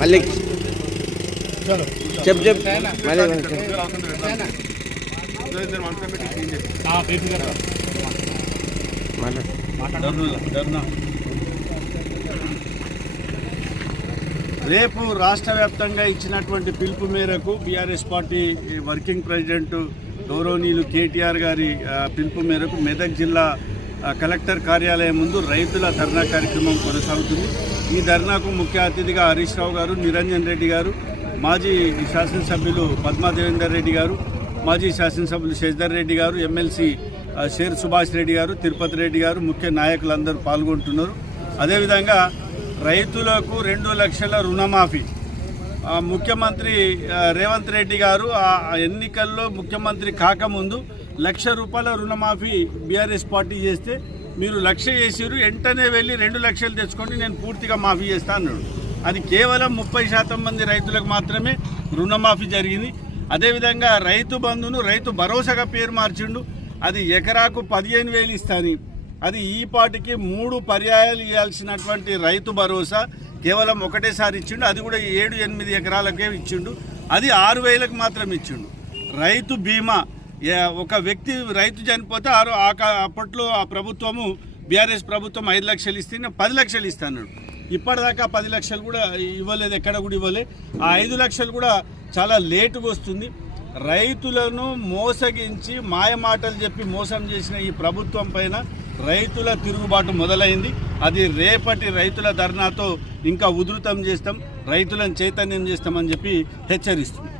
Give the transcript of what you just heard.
మళ్ళీ చెప్ రేపు రాష్ట్ర వ్యాప్తంగా ఇచ్చినటువంటి పిలుపు మేరకు బీఆర్ఎస్ పార్టీ వర్కింగ్ ప్రెసిడెంట్ గౌరవనీయులు కేటీఆర్ గారి పిలుపు మేరకు మెదక్ జిల్లా కలెక్టర్ కార్యాలయం ముందు రైతుల ధర్నా కార్యక్రమం కొనసాగుతుంది. ఈ ధర్నాకు ముఖ్య అతిథిగా హరీష్ రావు గారు, నిరంజన్ రెడ్డి గారు, మాజీ శాసనసభ్యులు పద్మాదేవేందర్ రెడ్డి గారు, మాజీ శాసనసభ్యులు శశిధర్ రెడ్డి గారు, ఎమ్మెల్సీ షేర్ సుభాష్ రెడ్డి గారు, తిరుపతి రెడ్డి గారు, ముఖ్య నాయకులందరూ పాల్గొంటున్నారు. అదేవిధంగా రైతులకు 2 లక్షల రుణమాఫీ ముఖ్యమంత్రి రేవంత్ రెడ్డి గారు ఎన్నికల్లో ముఖ్యమంత్రి కాకముందు ₹1,00,000 రుణమాఫీ బీఆర్ఎస్ పార్టీ చేస్తే మీరు 1,00,000 చేసిరు, వెంటనే వెళ్ళి 2 లక్షలు తెచ్చుకోండి, నేను పూర్తిగా మాఫీ చేస్తా అన్నాడు. అది కేవలం 30% మంది రైతులకు మాత్రమే రుణమాఫీ జరిగింది. అదేవిధంగా రైతు బంధును రైతు భరోసాగా పేరు మార్చిండు. అది ఎకరాకు 15,000 ఇస్తాని, అది ఈ పాటికి 3 పర్యాయాలు ఇవ్వాల్సినటువంటి రైతు భరోసా కేవలం ఒకటేసారి ఇచ్చిండు. అది కూడా 7-8 ఎకరాలకే ఇచ్చిండు. అది 6,000కు మాత్రం ఇచ్చిండు. రైతు బీమా, ఒక వ్యక్తి రైతు చనిపోతే అప్పట్లో ఆ ప్రభుత్వము బీఆర్ఎస్ ప్రభుత్వం 5 లక్షలు ఇస్తే 10 లక్షలు ఇస్తాను. ఇప్పటిదాకా 10 లక్షలు కూడా ఇవ్వలేదు, ఎక్కడ కూడా ఇవ్వలేదు. ఆ 5 లక్షలు కూడా చాలా లేటుగా వస్తుంది. రైతులను మోసగించి మాయమాటలు చెప్పి మోసం చేసిన ఈ ప్రభుత్వం పైన రైతుల తిరుగుబాటు మొదలైంది. అది రేపటి రైతుల ధర్నాతో ఇంకా ఉధృతం చేస్తాం, రైతులను చైతన్యం చేస్తామని చెప్పి హెచ్చరిస్తుంది.